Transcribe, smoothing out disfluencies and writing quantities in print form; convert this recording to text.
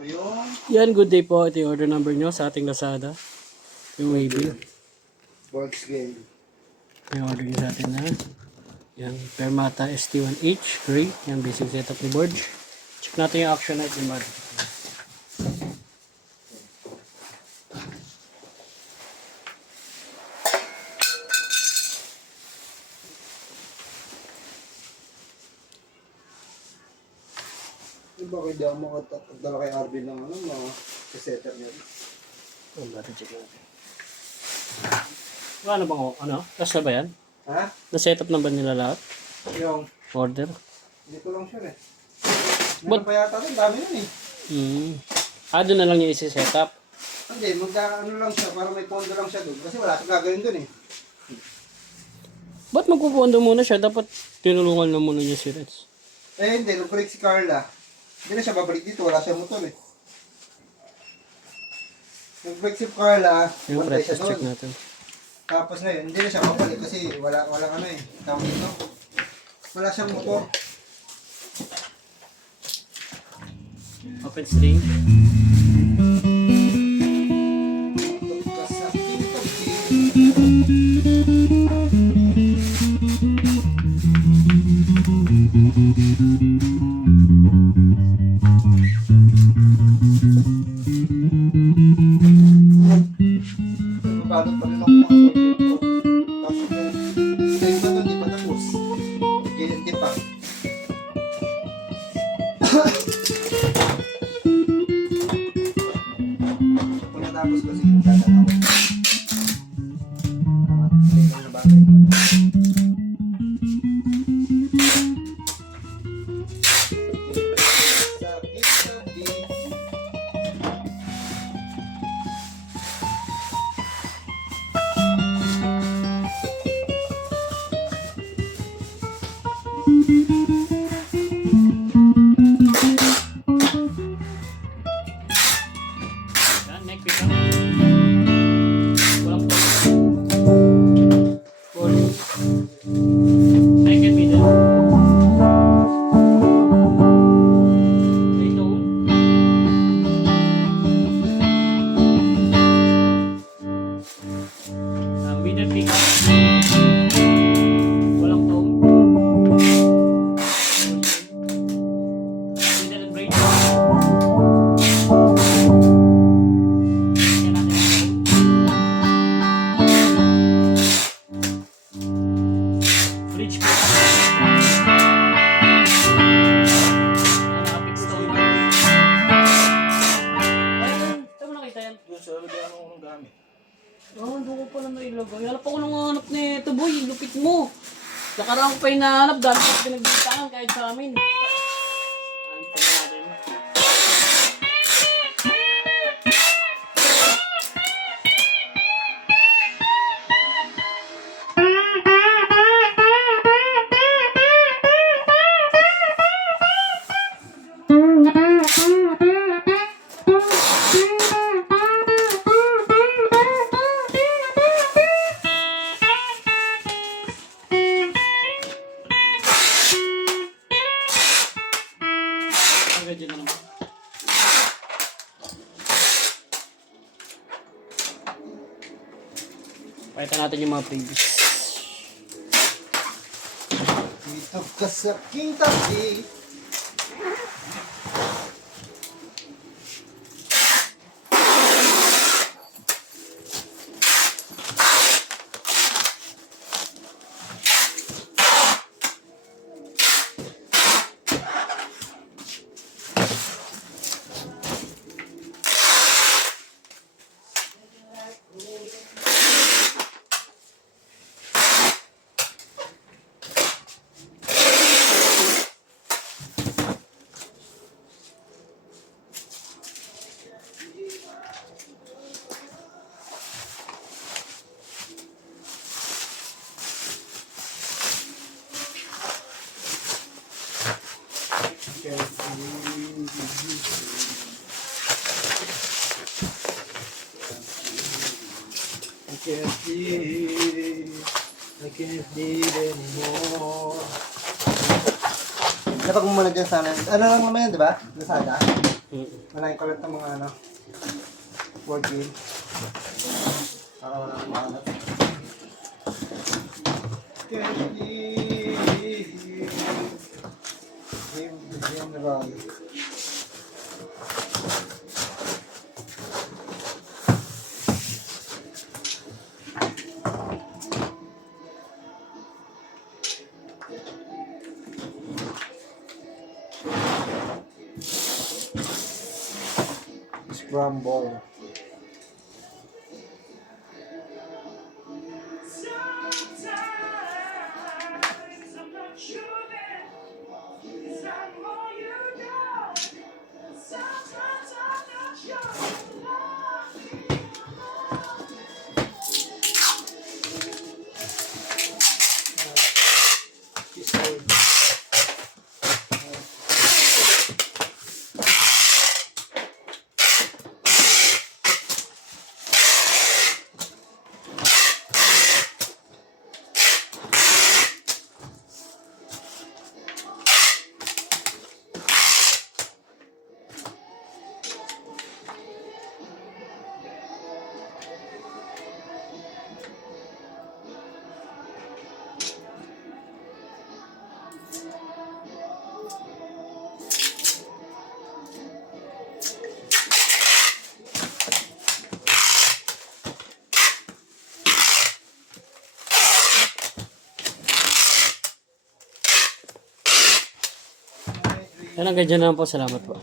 Ito yung Yan, good day po. Ito yung order number nyo sa ating Lazada. Yung wavy. box game. Yung order nyo sa atin na. Yung Permata ST1H gray. Yung basic setup ni board. Check natin yung action light ni board. Bakit di ako makatagdala kay Arvin ng mga setter niya? Natin check natin. Ano bang last na ba yan? Ha? Na-setup na ba nila lahat? Yung, Order? hindi ko lang sure eh. But- Meron pa yata rin, dami yun eh. Doon na lang yung isi-setup. Hindi, ano lang siya, para may pondo lang siya doon. Kasi wala siyang gagawin doon eh. Ba't magpupundo muna siya? Dapat tinulungan na muna niya si Reds. Eh hindi, nag-break si Carla. Hindi na siya babalik dito, wala siyang motor eh. Nag-break si Carla, Yung bantay siya practice check doon. natin. Tapos ngayon, hindi na siya babalik kasi walang ano eh. Tawag dito. Wala siyang motor. Open string. Nagbabalot pa rin ako mga dito. Tapos sa iba doon, di pa tapos. Hindi pa. Kung natapos ko, sige, magdadalaw. Sige lang na bagay. Sa gitna, Yan, neck pick up. Walang po. Four. Neck and middle. Play tone. Middle pick up. Walang tone. Middle and breakdown. Bridge po. Hanapin ko ito. Ayun, saan mo nakita yan? doon sa lagyan ako ng gamit. Doon ko pala nailagay. Hanap ako nung hanap ni ito boy, lupit mo. Nakaraan ko pa hinahanap, dahil ko pinagbitaan kahit sa amin. Antay natin. Hanggang dyan na naman. Pakita natin yung mga previous. Dito ka sa aking tabi. can't breathe. I can't breathe anymore. Dapat mo muna dyan sana. Ano lang naman yan, di ba? Lazada. Malaking kalat ng mga ano, board game. Para wala nang maalat. Game General. Scramble. Yan ang ganyan naman po. Salamat po.